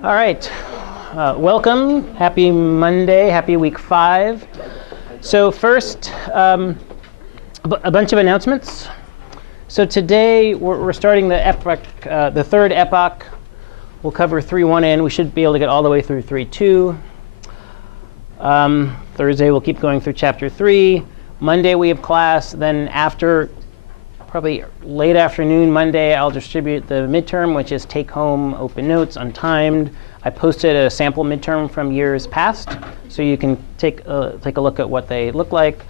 All right, welcome. Happy Monday, happy week 5. So first, a bunch of announcements. So today we're starting the epoch, the third epoch. We'll cover 3.1n. We should be able to get all the way through 3.2. Thursday we'll keep going through chapter 3. Monday we have class. Then after probably late afternoon Monday, I'll distribute the midterm, which is take-home open notes, untimed. I posted a sample midterm from years past, so you can take a look at what they look like.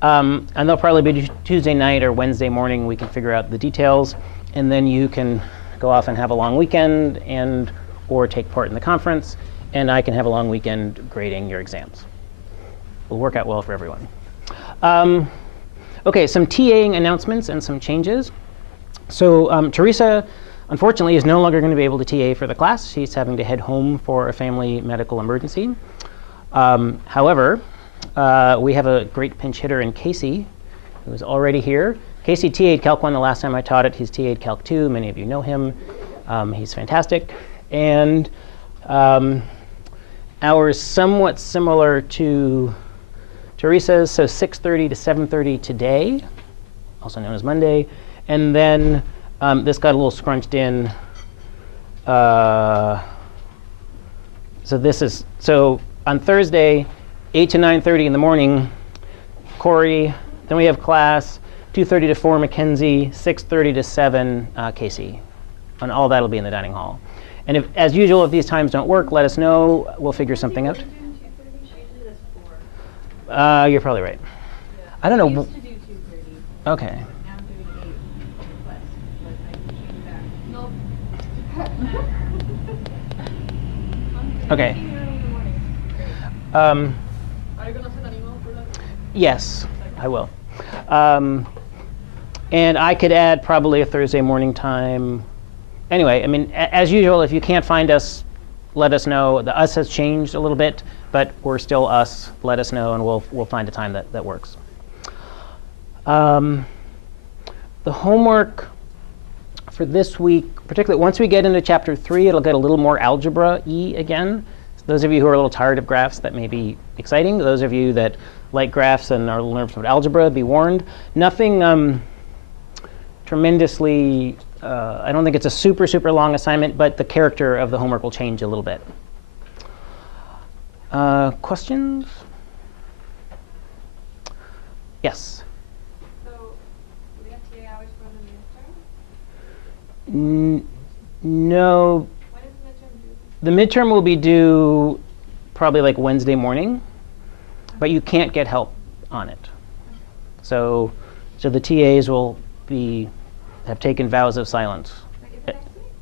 And they'll probably be Tuesday night or Wednesday morning. We can figure out the details, and then you can go off and have a long weekend or take part in the conference, and I can have a long weekend grading your exams. It'll work out well for everyone. OK, some TAing announcements and some changes. So Teresa, unfortunately, is no longer going to be able to TA for the class. She's having to head home for a family medical emergency. However, we have a great pinch hitter in Casey, who is already here. Casey TA'd Calc I the last time I taught it. He's TA'd Calc II. Many of you know him. He's fantastic. And hours somewhat similar to Teresa's, so 6:30 to 7:30 today, also known as Monday. And then this got a little scrunched in. So on Thursday, 8 to 9:30 in the morning, Corey. Then we have class, 2:30 to 4, Mackenzie, 6:30 to 7, Casey. And all that'll be in the dining hall. And if, as usual, if these times don't work, let us know. We'll figure something out. You're probably right. Yeah. I don't know. I used to do 2:30. OK. Now I'm doing 8 plus, but I can change that. Nope. OK. Are you going to send an email for that? Yes, I will. And I could add probably a Thursday morning time. Anyway, I mean, as usual, if you can't find us, let us know. The us has changed a little bit, but we're still us. Let us know, and we'll find a time that works. The homework for this week, particularly once we get into chapter 3, it'll get a little more algebra-y again. So those of you who are a little tired of graphs, that may be exciting. Those of you that like graphs and are a little nervous about algebra, be warned. Nothing tremendously, I don't think it's a super, super long assignment, but the character of the homework will change a little bit. Questions? Yes? So, do we have TA hours for the midterm? No. When is the midterm due? The midterm will be due probably like Wednesday morning, but you can't get help on it. So the TAs will have taken vows of silence. Like, is it next week?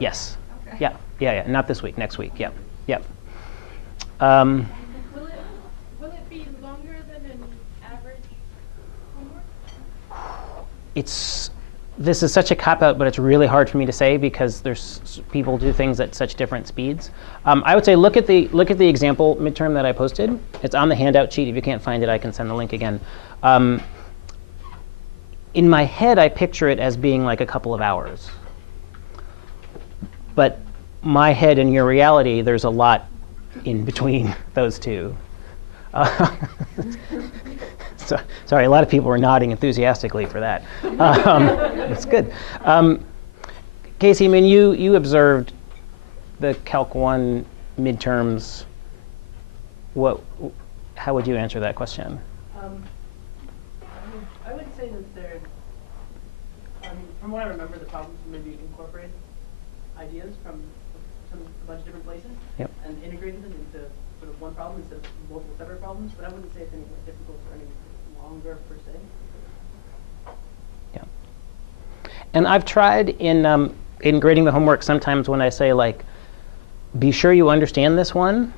Yes. Okay. Yeah. Not this week. Next week. Yeah. Will it be longer than an average homework? This is such a cop-out, but it's really hard for me to say because people do things at such different speeds. I would say look at the example midterm that I posted. It's on the handout sheet. If you can't find it, I can send the link again. In my head, I picture it as being like a couple of hours. But my head and your reality, there's a lot in between those two. Sorry, a lot of people were nodding enthusiastically for that. That's good. Casey, I mean, you observed the Calc I midterms. How would you answer that question? I would say that they're, from what I remember, the problems maybe incorporate ideas from a bunch of different places. Yep. And integrated them into sort of one problem instead of multiple separate problems. But I wouldn't say it's any more difficult or any longer per se. Yeah. And I've tried in grading the homework sometimes when I say, like, be sure you understand this one,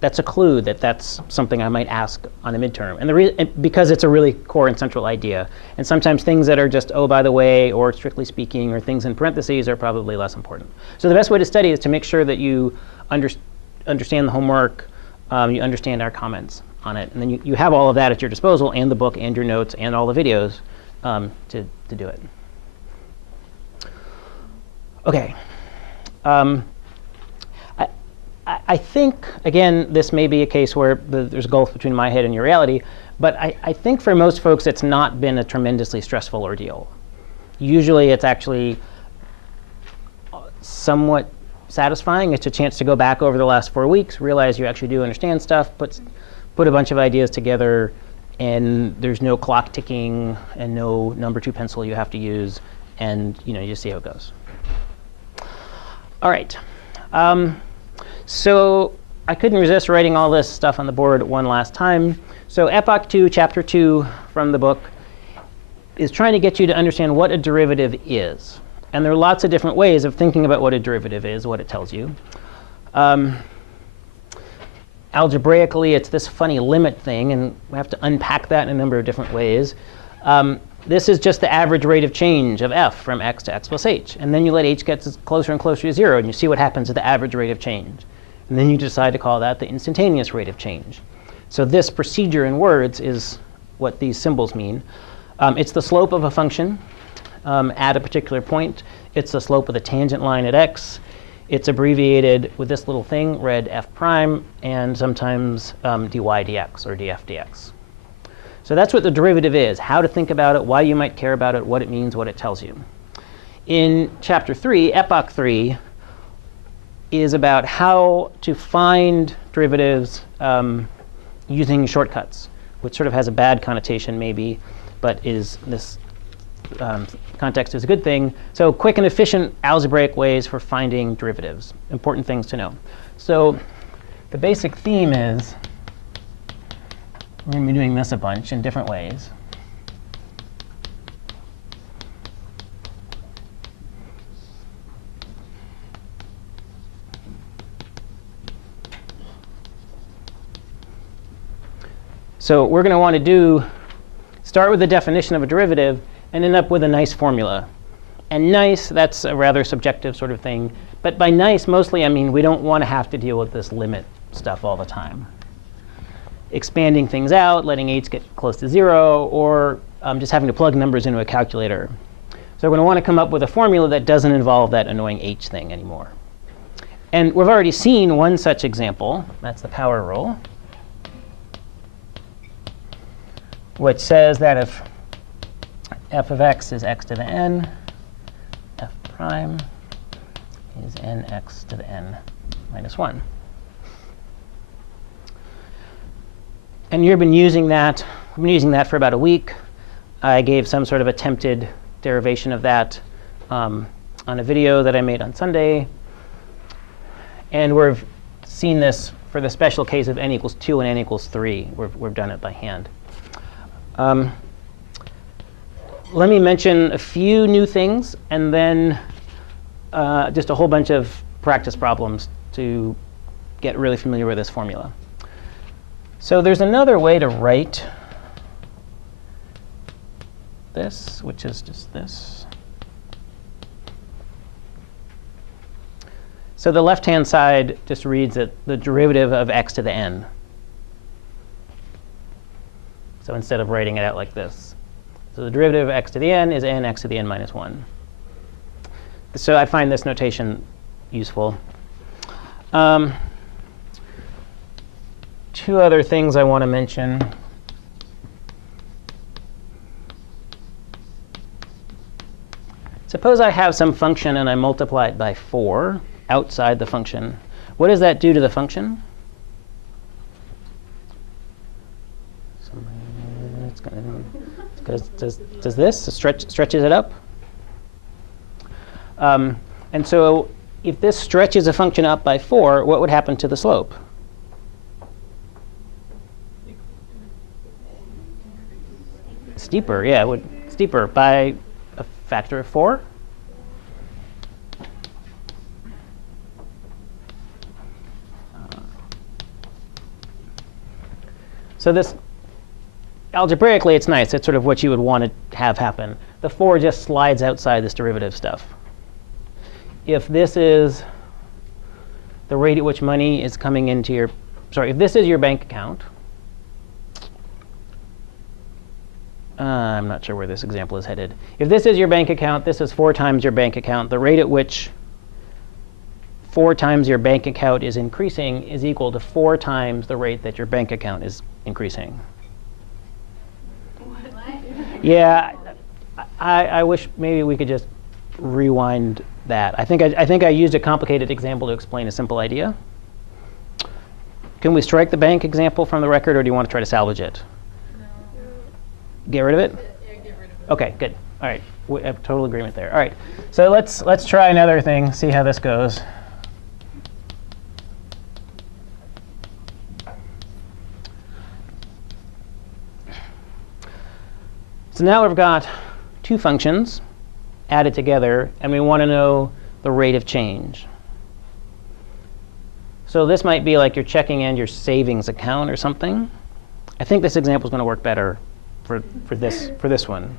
that's a clue that that's something I might ask on a midterm. And because it's a really core and central idea. And sometimes things that are just, oh, by the way, or strictly speaking, or things in parentheses are probably less important. So the best way to study is to make sure that you understand the homework, you understand our comments on it. And then you have all of that at your disposal, and the book, and your notes, and all the videos to do it. OK. I think, again, this may be a case where there's a gulf between my head and your reality, but I think for most folks it's not been a tremendously stressful ordeal. Usually it's actually somewhat satisfying. It's a chance to go back over the last 4 weeks, realize you actually do understand stuff, put a bunch of ideas together, and there's no clock ticking and no number 2 pencil you have to use, and you just see how it goes. All right. So I couldn't resist writing all this stuff on the board one last time. So Epoch 2, Chapter 2 from the book is trying to get you to understand what a derivative is. And there are lots of different ways of thinking about what a derivative is, what it tells you. Algebraically, it's this funny limit thing, and we have to unpack that in a number of different ways. This is just the average rate of change of f from x to x plus h. And then you let h get closer and closer to 0, and you see what happens to the average rate of change. And then you decide to call that the instantaneous rate of change. So this procedure in words is what these symbols mean. It's the slope of a function at a particular point. It's the slope of the tangent line at x. It's abbreviated with this little thing, read f prime, and sometimes dy dx or df dx. So that's what the derivative is, how to think about it, why you might care about it, what it means, what it tells you. In Chapter 3, Epoch 3, is about how to find derivatives using shortcuts, which sort of has a bad connotation maybe, but is this context is a good thing. So quick and efficient algebraic ways for finding derivatives, important things to know. So the basic theme is we're going to be doing this a bunch in different ways. So we're going to want to start with the definition of a derivative and end up with a nice formula. And nice, that's a rather subjective sort of thing. But by nice, mostly I mean we don't want to have to deal with this limit stuff all the time. Expanding things out, letting h get close to 0, or just having to plug numbers into a calculator. So we're going to want to come up with a formula that doesn't involve that annoying h thing anymore. And we've already seen one such example. That's the power rule, which says that if f of x is x to the n, f prime is nx to the n minus 1. And you've been using that. We've been using that for about a week. I gave some sort of attempted derivation of that on a video that I made on Sunday. And we've seen this for the special case of n equals 2 and n equals 3. We've done it by hand. Let me mention a few new things, and then just a whole bunch of practice problems to get really familiar with this formula. So there's another way to write this, which is just this. So the left-hand side just reads it, the derivative of x to the n. So instead of writing it out like this. So the derivative of x to the n is n x to the n minus 1. So I find this notation useful. Two other things I want to mention. Suppose I have some function and I multiply it by 4 outside the function. What does that do to the function? Does this stretches it up? And so if this stretches a function up by 4, what would happen to the slope? Steeper, yeah, steeper by a factor of 4. So this, algebraically, it's nice. It's sort of what you would want to have happen. The 4 just slides outside this derivative stuff. If this is the rate at which money is coming into your, if this is your bank account, I'm not sure where this example is headed. If this is your bank account, this is 4 times your bank account. The rate at which 4 times your bank account is increasing is equal to 4 times the rate that your bank account is increasing. Yeah, I wish maybe we could just rewind that. I think I used a complicated example to explain a simple idea. Can we strike the bank example from the record, or do you want to try to salvage it? No. Get rid of it? Yeah, get rid of it. OK, good. All right, we have total agreement there. All right, so let's try another thing, see how this goes. So now we've got 2 functions added together, and we want to know the rate of change. So this might be like your checking and your savings account or something. I think this example is going to work better for this one.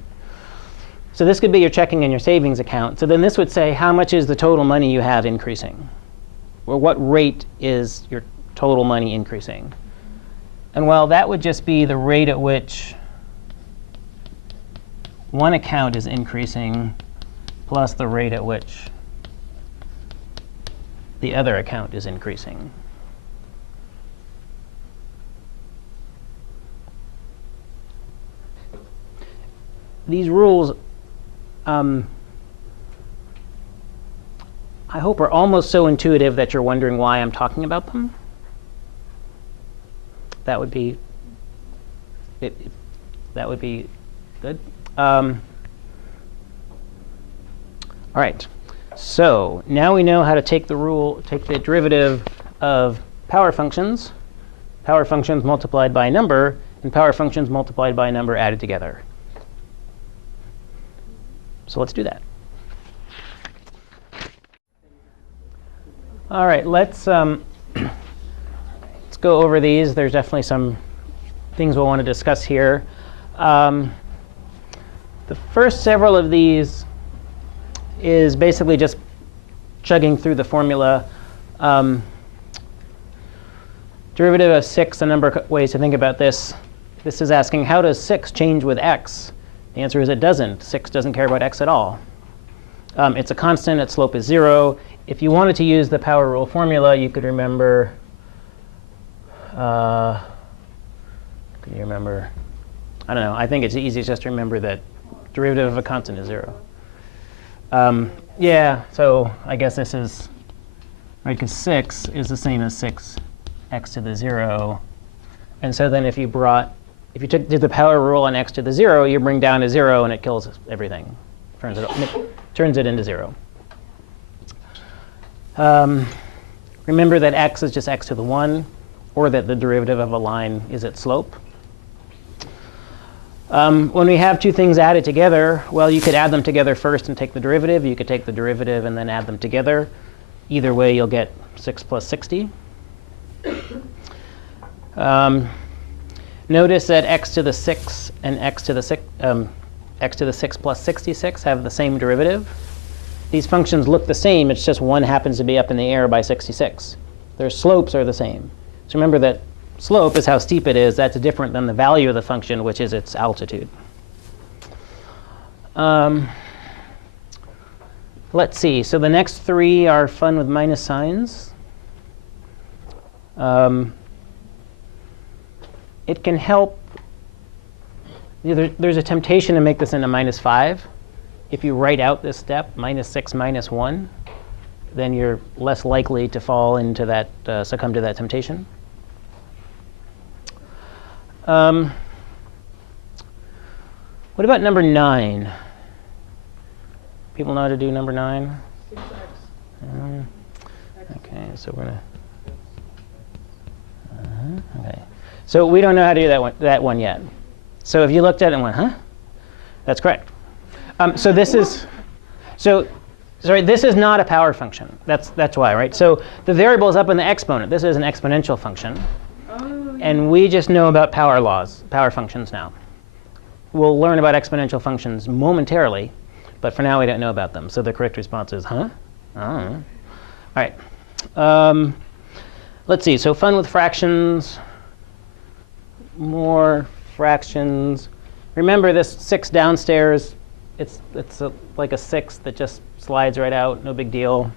So this could be your checking and your savings account. So then this would say, how much is the total money you have increasing? Or what rate is your total money increasing? And well, that would just be the rate at which one account is increasing plus the rate at which the other account is increasing. These rules, I hope, are almost so intuitive that you're wondering why I'm talking about them. That would be good. All right. So now we know how to take the derivative of power functions multiplied by a number, and power functions multiplied by a number added together. So let's do that. All right, let's go over these. There's definitely some things we'll want to discuss here. The first several of these is basically just chugging through the formula. Derivative of 6, a number of ways to think about this. This is asking, how does 6 change with x? The answer is it doesn't. 6 doesn't care about x at all. It's a constant. Its slope is 0. If you wanted to use the power rule formula, you could remember, I don't know. I think it's easiest just to remember that derivative of a constant is 0. Yeah, so I guess this is, right, because 6 is the same as 6x to the 0. And so then if you did the power rule on x to the 0, you bring down to 0, and it kills everything. Turns it into 0. Remember that x is just x to the 1, or that the derivative of a line is its slope. When we have 2 things added together, well, you could add them together first and take the derivative. You could take the derivative and then add them together. Either way, you'll get 6 plus 60. Notice that x to the 6 and x to the 6 plus 66 have the same derivative. These functions look the same. It's just one happens to be up in the air by 66. Their slopes are the same. So remember that slope is how steep it is. That's different than the value of the function, which is its altitude. Let's see. So the next 3 are fun with minus signs. It can help. There's a temptation to make this into minus 5. If you write out this step, minus 6 minus 1, then you're less likely to fall into that, succumb to that temptation. What about number 9? People know how to do number 9? 6x. OK, so we're going to. OK. So we don't know how to do that one yet. So if you looked at it and went, huh? That's correct. So this is this is not a power function. That's why, right? So the variable is up in the exponent. This is an exponential function. Oh, yeah. And we just know about power laws, power functions now. We'll learn about exponential functions momentarily, but for now we don't know about them. So the correct response is, huh? Oh. All right. Let's see. So fun with fractions. More fractions. Remember this 6 downstairs. It's like a 6 that just slides right out. No big deal.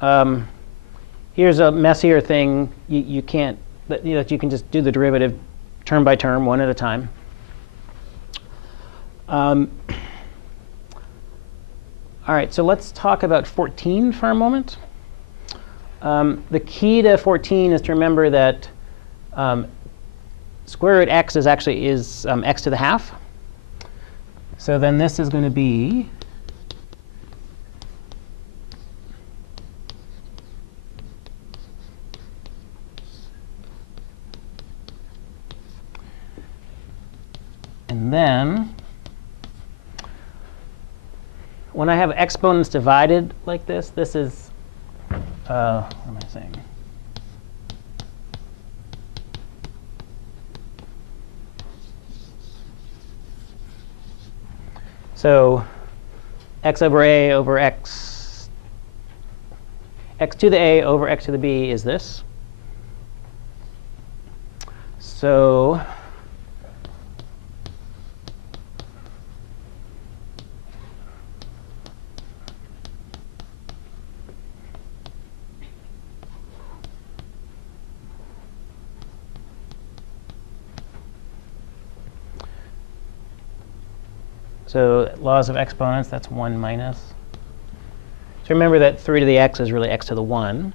Here's a messier thing. You can't, that you can just do the derivative term by term, one at a time. All right, so let's talk about 14 for a moment. The key to 14 is to remember that square root x is actually x to the half. So then this is going to be and then when I have exponents divided like this, this is, what am I saying? So x over a over x to the a over x to the b is this. So laws of exponents, that's 1 minus. So remember that 3 to the x is really x to the 1.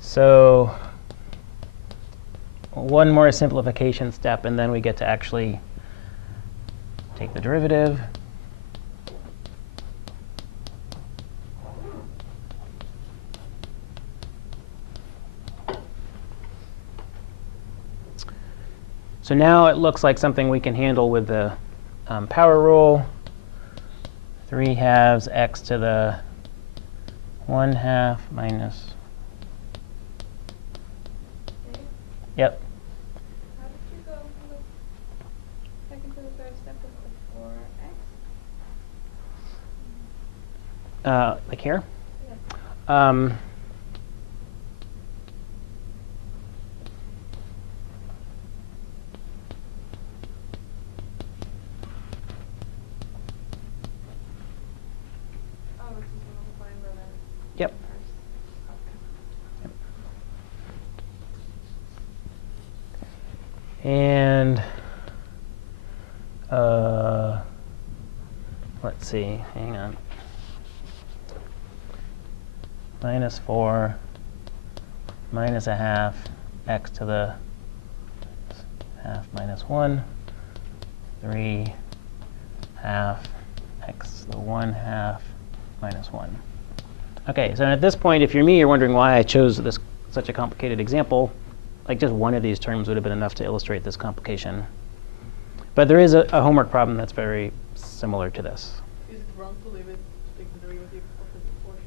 So one more simplification step, and then we get to actually take the derivative. So now it looks like something we can handle with the power rule. 3/2 x to the 1/2 minus. Okay. Yep. How did you go from the second to the third step with the 4x? Like here. Yeah. Oh, it's just multiplying by the Yep. first. And let's see, hang on. -4 minus 1/2 x to the 1/2 minus 1, 3/2 x to the 1/2 minus 1. OK, so at this point, if you're me, you're wondering why I chose such a complicated example. Like just one of these terms would have been enough to illustrate this complication. But there is a homework problem that's very similar to this. Is it wrong to leave it, take the derivative of the portion?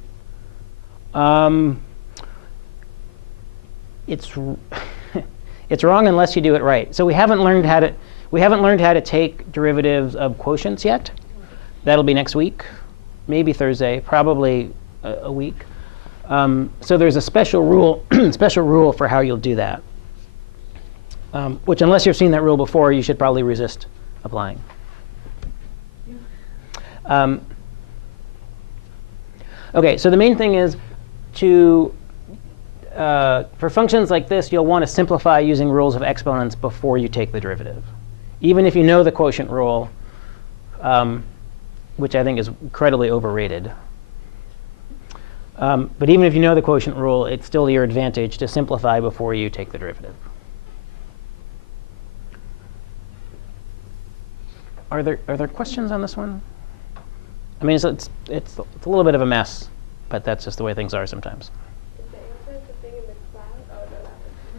It's wrong unless you do it right. So we haven't learned how to take derivatives of quotients yet. That'll be next week, maybe Thursday, probably a week. So there's a special rule for how you'll do that, which unless you've seen that rule before, you should probably resist applying. OK, so the main thing is for functions like this, you'll want to simplify using rules of exponents before you take the derivative. Even if you know the quotient rule, which I think is incredibly overrated. But even if you know the quotient rule, it's still your advantage to simplify before you take the derivative. Are there questions on this one? I mean, it's a little bit of a mess, but that's just the way things are sometimes. Is the answer the thing in the cloud? Oh,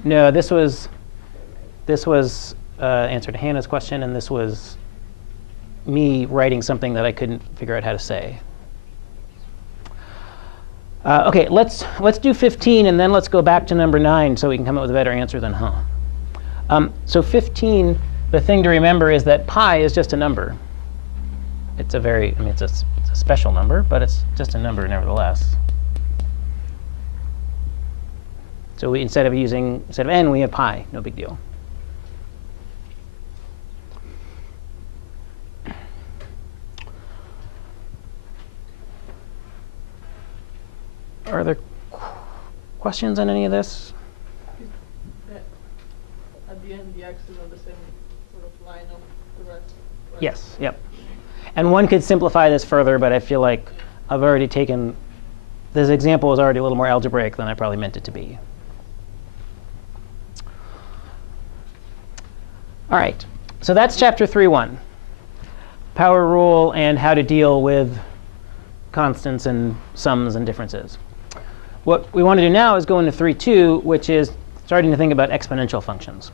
no, that was. No, this was answer to Hannah's question, and this was me writing something that I couldn't figure out how to say. OK, let's do 15, and then let's go back to number 9 so we can come up with a better answer than So 15, the thing to remember is that pi is just a number. It's it's a special number, but it's just a number nevertheless. So instead of n, we have pi. No big deal. Are there questions on any of this? That at the end, the x's are the same sort of line of the rest. Right? Yes, yep. And one could simplify this further, but I feel like I've already taken, this example was already a little more algebraic than I probably meant it to be. All right, so that's chapter 3.1, power rule and how to deal with constants and sums and differences. What we want to do now is go into 3.2, which is starting to think about exponential functions.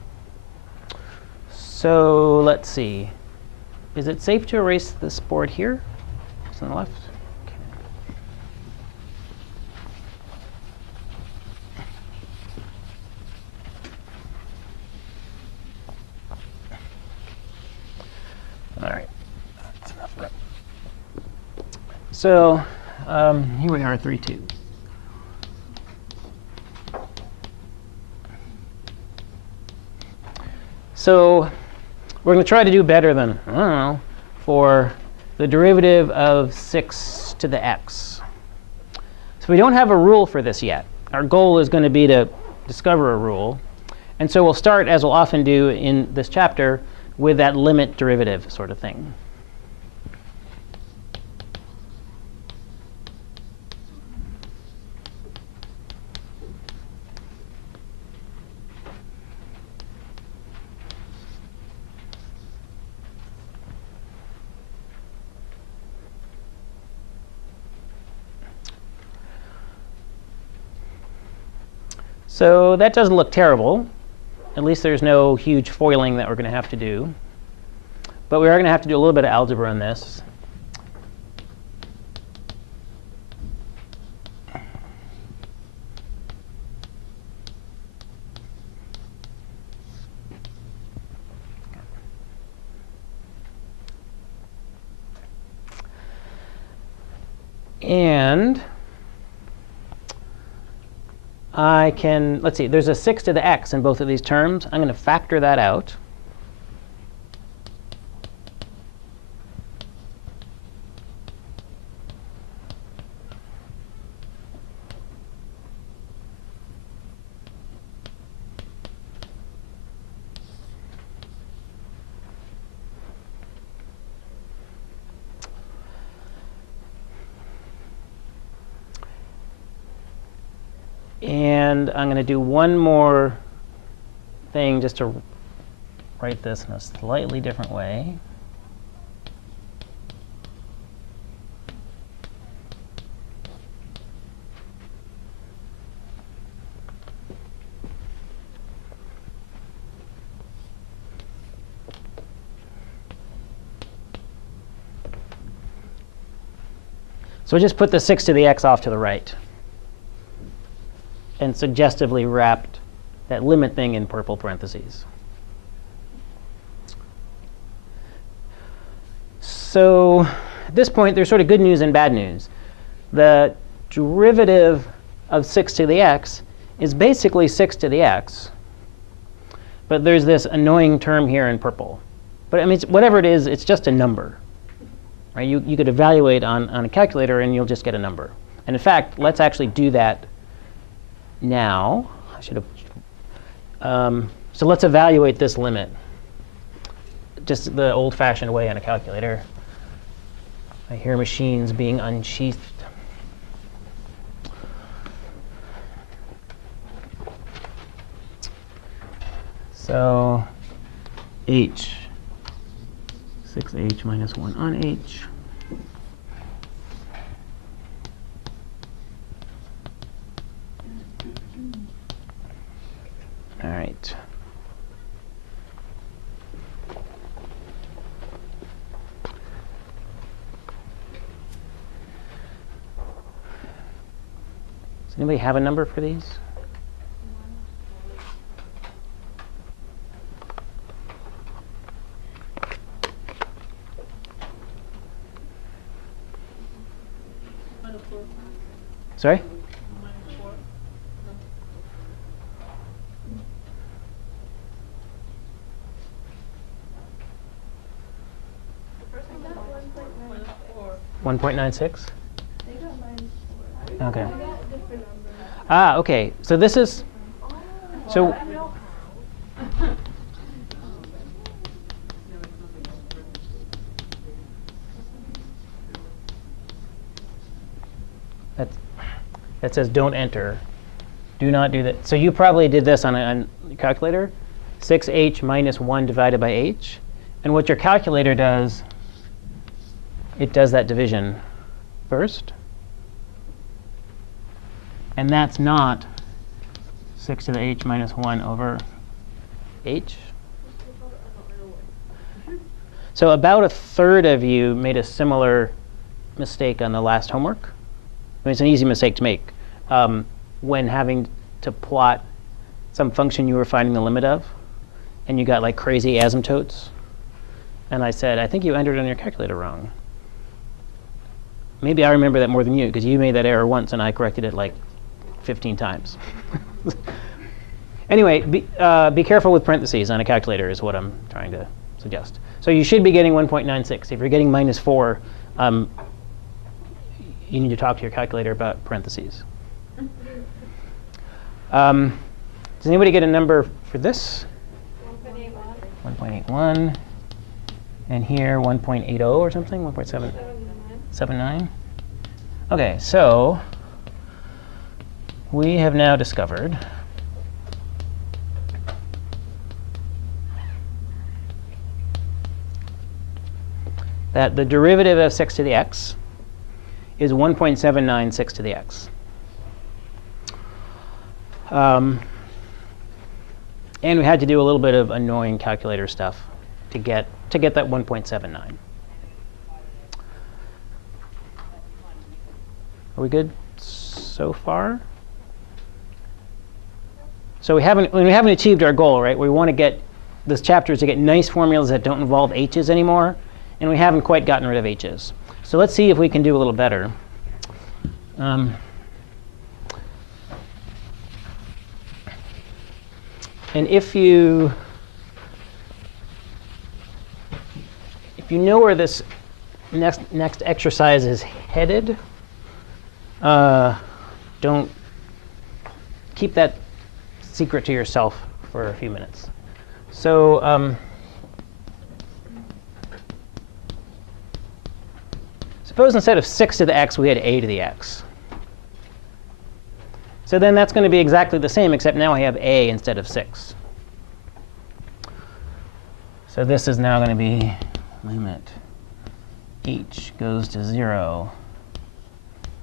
So let's see. Is it safe to erase this board here? It's on the left. Okay. All right. That's enough. Right. So here we are, 3.2. So we're going to try to do better than, I don't know, for the derivative of 6 to the x. So we don't have a rule for this yet. Our goal is going to be to discover a rule. And so we'll start, as we'll often do in this chapter, with that limit derivative sort of thing. So that doesn't look terrible. At least there's no huge foiling that we're going to have to do. But we are going to have to do a little bit of algebra on this. And I can, let's see, there's a 6 to the x in both of these terms. I'm going to factor that out. And I'm going to do one more thing just to write this in a slightly different way. So just put the 6 to the x off to the right, and suggestively wrapped that limit thing in purple parentheses. So at this point, there's sort of good news and bad news. The derivative of 6 to the x is basically 6 to the x. But there's this annoying term here in purple. But I mean, whatever it is, it's just a number. Right? You could evaluate on a calculator, and you'll just get a number. And in fact, let's actually do that now. I should have. So let's evaluate this limit, just the old-fashioned way on a calculator. I hear machines being unsheathed. So h, 6h minus 1 on h. All right. Does anybody have a number for these? Sorry? $1.96? Okay. Ah, okay. So this is, so that says don't enter. Do not do that. So you probably did this on a calculator. 6h minus 1 divided by h. And what your calculator does, it does that division first. And that's not 6 to the h minus 1 over h. So about a third of you made a similar mistake on the last homework. I mean, it's an easy mistake to make when having to plot some function you were finding the limit of, and you got like crazy asymptotes. And I said, I think you entered on your calculator wrong. Maybe I remember that more than you, because you made that error once, and I corrected it like 15 times. Anyway, be careful with parentheses on a calculator is what I'm trying to suggest. So you should be getting 1.96. If you're getting minus 4, you need to talk to your calculator about parentheses. Does anybody get a number for this? 1.81. 1.81. And here 1.80 or something? 1.79? OK, so we have now discovered that the derivative of 6 to the x is 1.796 to the x. And we had to do a little bit of annoying calculator stuff to get that 1.79. Are we good so far? So we haven't achieved our goal, right? We want to get this chapter is to get nice formulas that don't involve h's anymore, and we haven't quite gotten rid of h's. So let's see if we can do a little better. And if you know where this next exercise is headed, don't keep that secret to yourself for a few minutes. So suppose instead of 6 to the x, we had a to the x. So then that's going to be exactly the same, except now I have a instead of 6. So this is now going to be limit h goes to 0,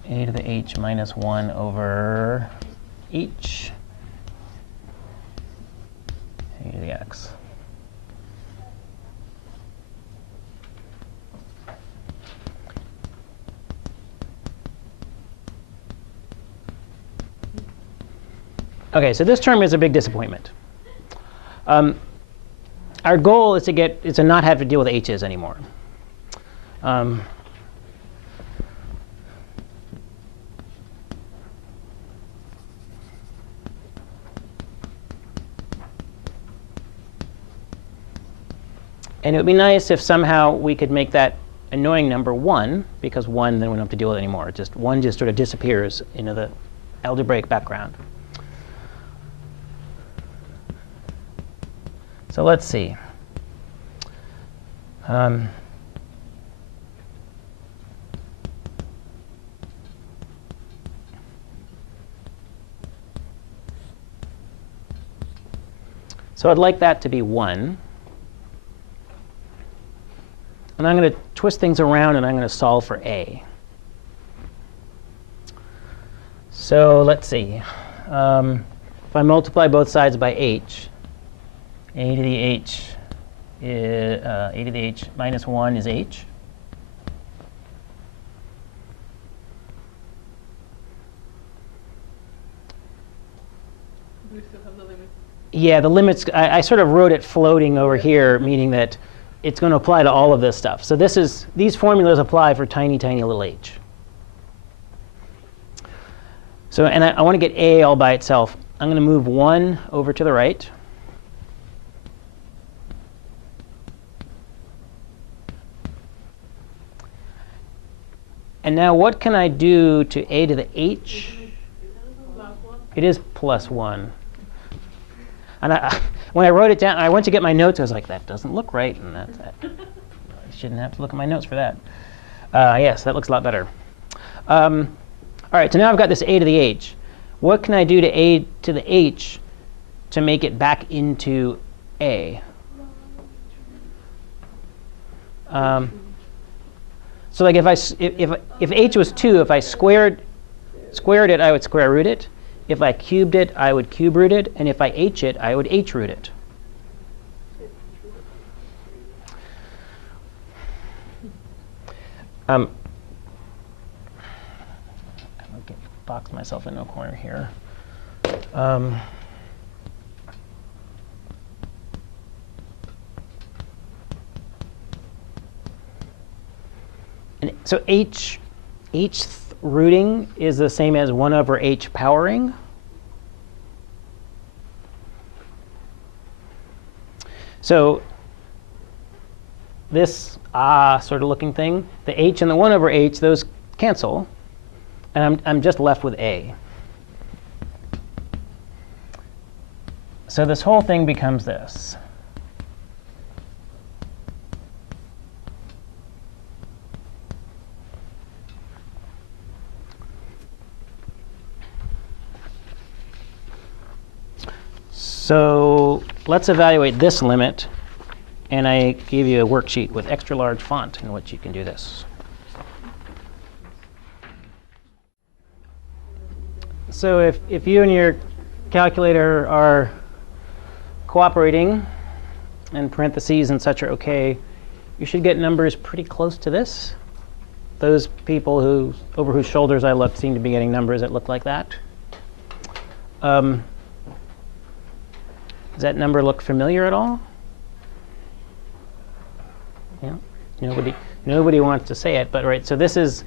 a to the h minus 1 over h, a to the x. OK, so this term is a big disappointment. Our goal is to not have to deal with h's anymore. And it would be nice if somehow we could make that annoying number 1, because 1 then we don't have to deal with it anymore. 1 just sort of disappears into the algebraic background. So let's see. So I'd like that to be 1. And I'm going to twist things around, and I'm going to solve for a. So let's see. If I multiply both sides by h, a to the h is, a to the h minus 1 is h. Do we still have the limit? Yeah, the limits, I sort of wrote it floating over here, meaning that it's going to apply to all of this stuff. So these formulas apply for tiny, tiny little h. So, and I want to get a all by itself. I'm going to move 1 over to the right. And now what can I do to a to the h? Last one. It is plus 1. And when I wrote it down, I went to get my notes. I was like, that doesn't look right. And I shouldn't have to look at my notes for that. Yes, that looks a lot better. All right, so now I've got this a to the h. What can I do to a to the h to make it back into a? So like if h was 2, if I squared it, I would square root it. If I cubed it, I would cube root it. And if I h it, I would h root it. I'm going to box myself into a corner here. And so h rooting is the same as 1 over h powering. So this sort of looking thing, the h and the 1 over h, those cancel. And I'm just left with a. So this whole thing becomes this. So let's evaluate this limit. And I gave you a worksheet with extra large font in which you can do this. So if you and your calculator are cooperating and parentheses and such are OK, you should get numbers pretty close to this. Those people over whose shoulders I looked seem to be getting numbers that look like that. Does that number look familiar at all? Yeah. Nobody wants to say it, but right. So this is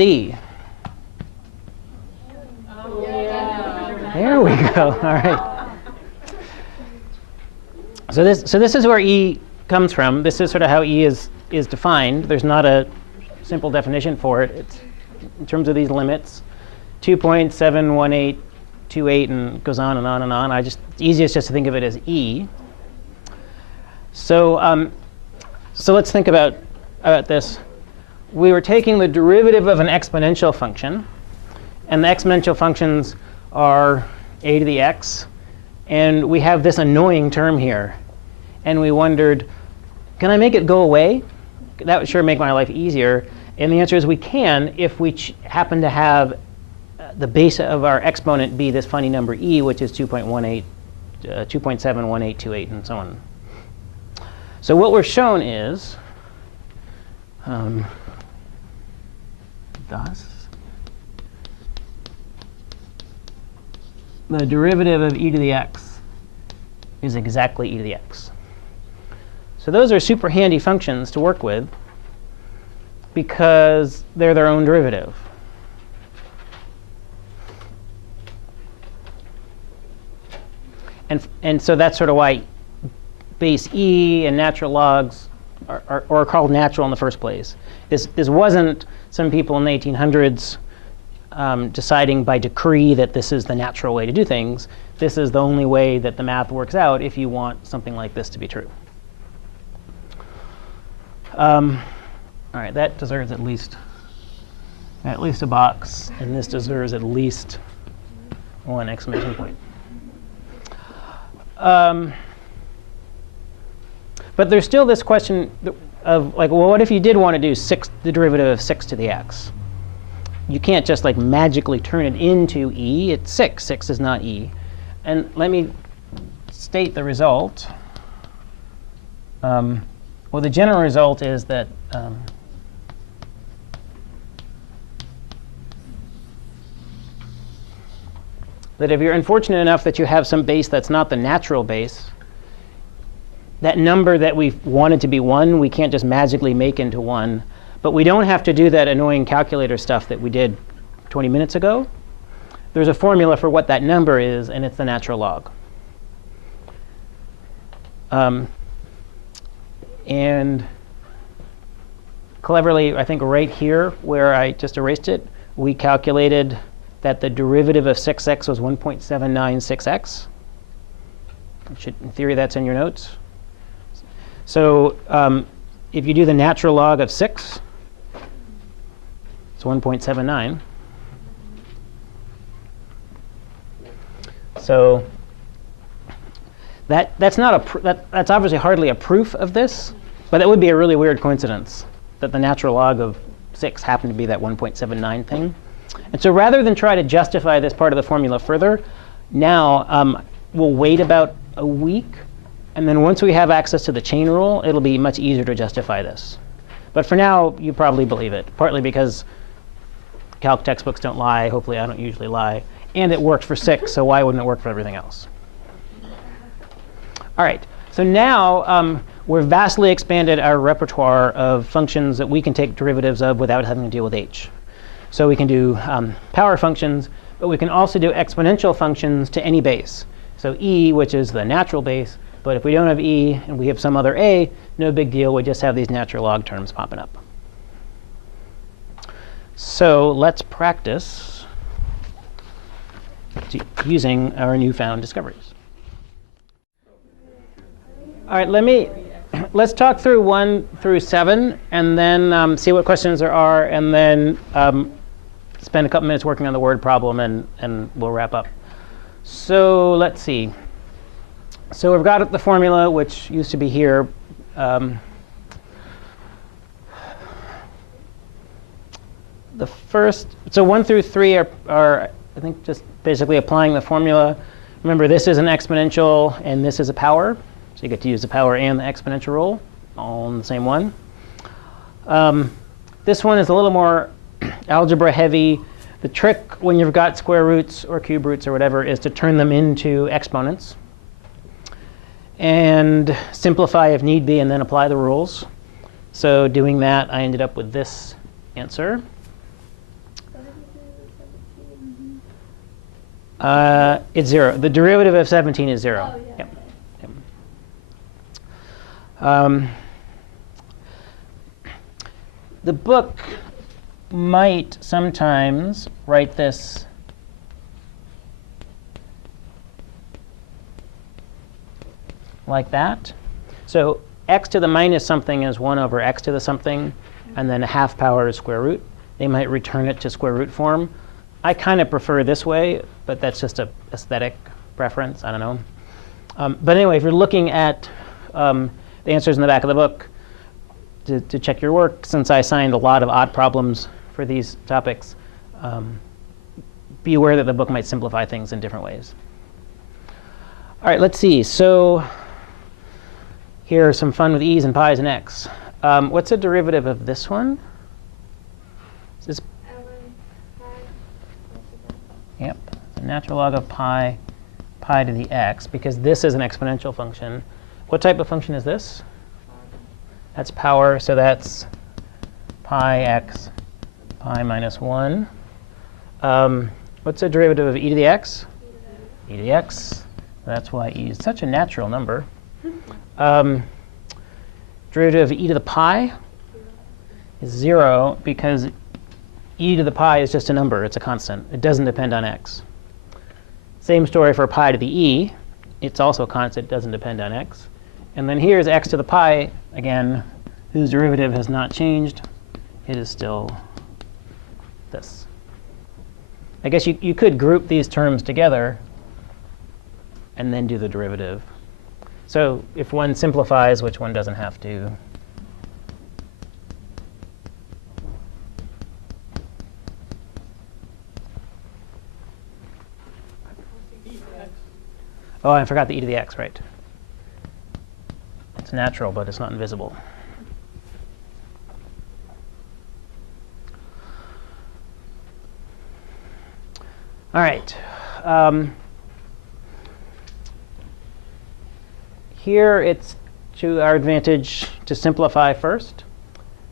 E. There we go. All right. So this is where E comes from. This is sort of how E is defined. There's not a simple definition for it. It's in terms of these limits, 2.71828 and goes on and on and on. It's easiest just to think of it as E. So let's think about this. We were taking the derivative of an exponential function, and the exponential functions are a to the x, and we have this annoying term here. And we wondered, can I make it go away? That would sure make my life easier. And the answer is we can if we happen to have the base of our exponent be this funny number e, which is 2.71828, and so on. So what we're shown is thus the derivative of e to the x is exactly e to the x. So those are super handy functions to work with because they're their own derivative. And so that's sort of why base e and natural logs are called natural in the first place. This wasn't some people in the 1800s deciding by decree that this is the natural way to do things. This is the only way that the math works out if you want something like this to be true. All right, that deserves at least a box, and this deserves at least one exclamation point. But there's still this question of like, well, what if you did want to do the derivative of 6 to the x? You can't just like magically turn it into e. It's 6. 6 is not e. And let me state the result. Well, the general result is that that if you're unfortunate enough that you have some base that's not the natural base, that number that we wanted to be 1, we can't just magically make into 1. But we don't have to do that annoying calculator stuff that we did 20 minutes ago. There's a formula for what that number is, and it's the natural log. And cleverly, I think right here, where I just erased it, we calculated that the derivative of 6x was 1.796x. In theory, that's in your notes. So if you do the natural log of 6, it's 1.79. So that's obviously hardly a proof of this, but it would be a really weird coincidence that the natural log of 6 happened to be that 1.79 thing. And so rather than try to justify this part of the formula further, now we'll wait about a week. And then once we have access to the chain rule, it'll be much easier to justify this. But for now, you probably believe it, partly because calc textbooks don't lie. Hopefully, I don't usually lie. And it worked for 6, so why wouldn't it work for everything else? All right. So now we've vastly expanded our repertoire of functions that we can take derivatives of without having to deal with h. So we can do power functions, but we can also do exponential functions to any base. So e, which is the natural base. But if we don't have e and we have some other a, no big deal. We just have these natural log terms popping up. So let's practice using our newfound discoveries. All right, let's talk through 1 through 7, and then see what questions there are, and then spend a couple minutes working on the word problem, and we'll wrap up. So let's see. So we've got the formula, which used to be here. The first, so 1 through 3 are, I think, just basically applying the formula. Remember, this is an exponential, and this is a power. So you get to use the power and the exponential rule, all in the same one. This one is a little more algebra heavy. The trick when you've got square roots or cube roots or whatever is to turn them into exponents and simplify if need be, and then apply the rules. So doing that, I ended up with this answer. It's 0. The derivative of 17 is 0. Oh, yeah. Yep. Yep. The book might sometimes write this like that. So x to the minus something is 1 over x to the something, and then a half power is square root. They might return it to square root form. I kind of prefer this way, but that's just an aesthetic preference. I don't know. But anyway, if you're looking at the answers in the back of the book to check your work, since I assigned a lot of odd problems for these topics, be aware that the book might simplify things in different ways. All right, let's see. So here's some fun with e's and pi's and x. What's a derivative of this one? Is this? Yep, the natural log of pi to the x, because this is an exponential function. What type of function is this? That's power, so that's pi x pi minus 1. What's the derivative of e to the x? E to the x. That's why e is such a natural number. Derivative of e to the pi is 0, because e to the pi is just a number. It's a constant. It doesn't depend on x. Same story for pi to the e. It's also a constant. It doesn't depend on x. And then here's x to the pi, again, whose derivative has not changed. It is still this. I guess you could group these terms together and then do the derivative. So if one simplifies, which one doesn't have to? Oh, I forgot the e to the x, right. It's natural, but it's not invisible. All right. Here it's to our advantage to simplify first.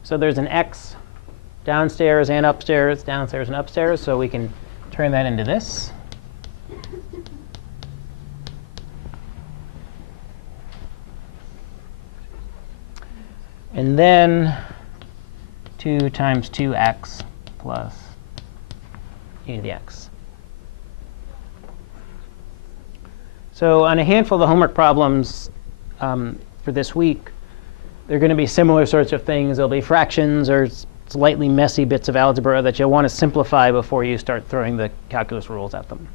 So there's an x downstairs and upstairs, downstairs and upstairs, so we can turn that into this. And then 2 times 2x plus e to the x. So on a handful of the homework problems for this week, they're going to be similar sorts of things. There'll be fractions or slightly messy bits of algebra that you'll want to simplify before you start throwing the calculus rules at them.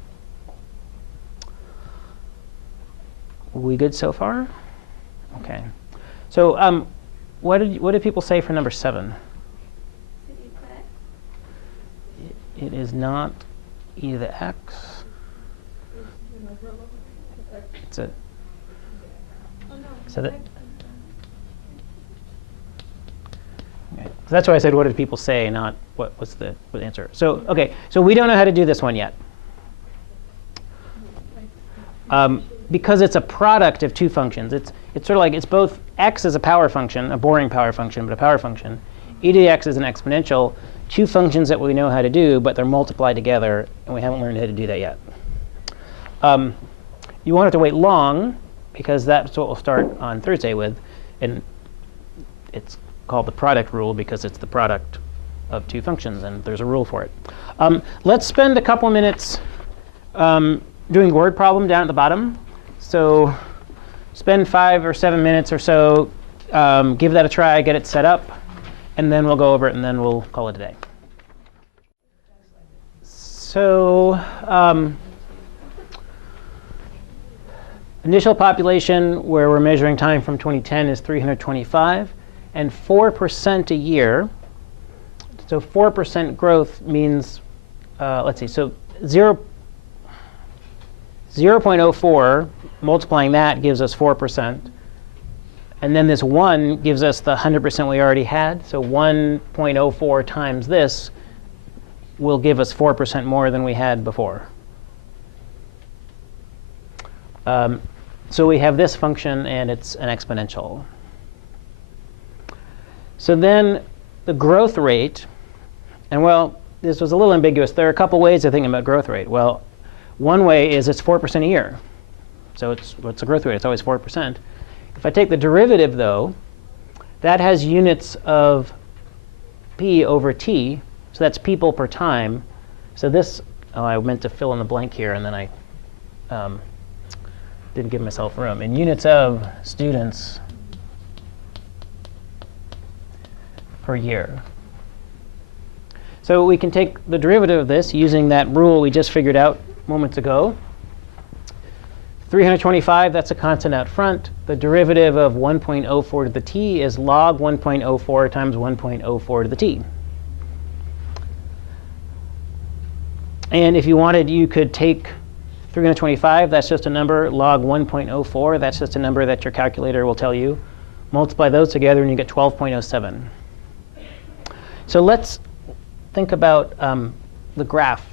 We good so far? OK. So what did people say for number 7? It is not e to the x. It's a. So that. Okay. So that's why I said, what did people say, not what was the answer. So OK, so we don't know how to do this one yet. Because it's a product of two functions. It's sort of like it's both x is a power function, a boring power function, but a power function. E to the x is an exponential. Two functions that we know how to do, but they're multiplied together, and we haven't learned how to do that yet. You won't have to wait long, because that's what we'll start on Thursday with. And it's called the product rule, because it's the product of two functions, and there's a rule for it. Let's spend a couple minutes doing word problem down at the bottom. So spend 5 or 7 minutes or so, give that a try, get it set up. And then we'll go over it, and then we'll call it a day. So initial population, where we're measuring time from 2010, is 325. And 4% a year. So 4% growth means, let's see, so 0.04, multiplying that gives us 4%. And then this 1 gives us the 100% we already had. So 1.04 times this will give us 4% more than we had before. So we have this function, and it's an exponential. So then the growth rate, and well, this was a little ambiguous. There are a couple ways of thinking about growth rate. Well, one way is it's 4% a year. So what's the growth rate? It's always 4%. If I take the derivative, though, that has units of p over t. So that's people per time. So this, oh, I meant to fill in the blank here, and then I didn't give myself room. In units of students per year. So we can take the derivative of this using that rule we just figured out moments ago. 325, that's a constant out front. The derivative of 1.04 to the t is log 1.04 times 1.04 to the t. And if you wanted, you could take 325, that's just a number, log 1.04, that's just a number that your calculator will tell you. Multiply those together, and you get 12.07. So let's think about the graph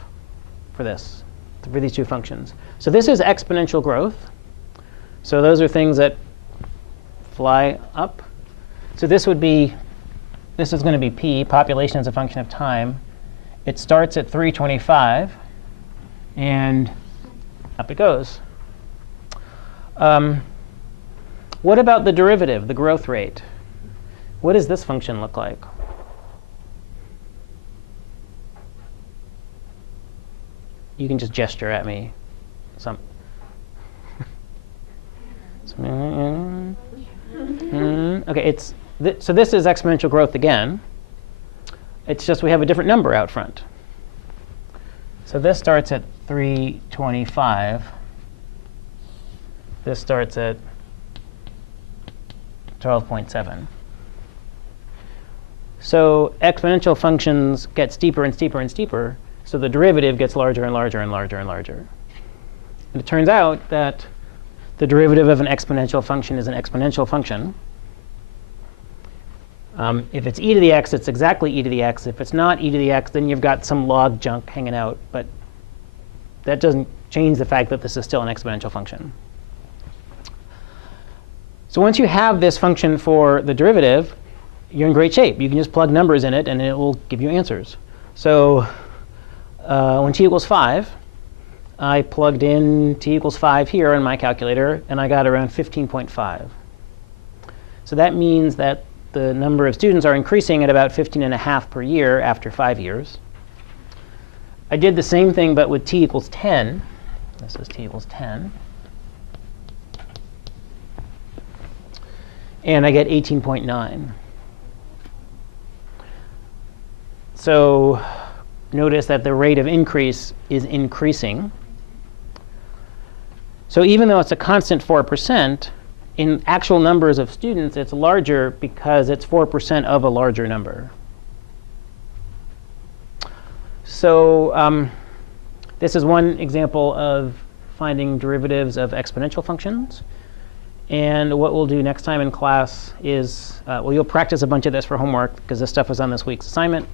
for this, for these two functions. So this is exponential growth. So those are things that fly up. So this would be, this is going to be p, population as a function of time. It starts at 325, and up it goes. What about the derivative, the growth rate? What does this function look like? You can just gesture at me. OK, so this is exponential growth again. It's just we have a different number out front. So this starts at 325. This starts at 12.7. So exponential functions get steeper and steeper and steeper. So the derivative gets larger and larger and larger and larger. And it turns out that the derivative of an exponential function is an exponential function. If it's e to the x, it's exactly e to the x. If it's not e to the x, then you've got some log junk hanging out. But that doesn't change the fact that this is still an exponential function. So once you have this function for the derivative, you're in great shape. You can just plug numbers in it, and it will give you answers. So when t equals 5, I plugged in t equals 5 here in my calculator, and I got around 15.5. So that means that the number of students are increasing at about 15.5 per year after 5 years. I did the same thing, but with t equals 10. This is t equals 10. and I get 18.9. So notice that the rate of increase is increasing. So even though it's a constant 4%, in actual numbers of students, it's larger because it's 4% of a larger number. So this is one example of finding derivatives of exponential functions. And what we'll do next time in class is, well, you'll practice a bunch of this for homework, because this stuff was on this week's assignment.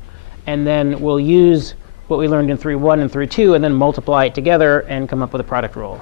And then we'll use what we learned in 3.1 and 3.2 and then multiply it together and come up with a product rule.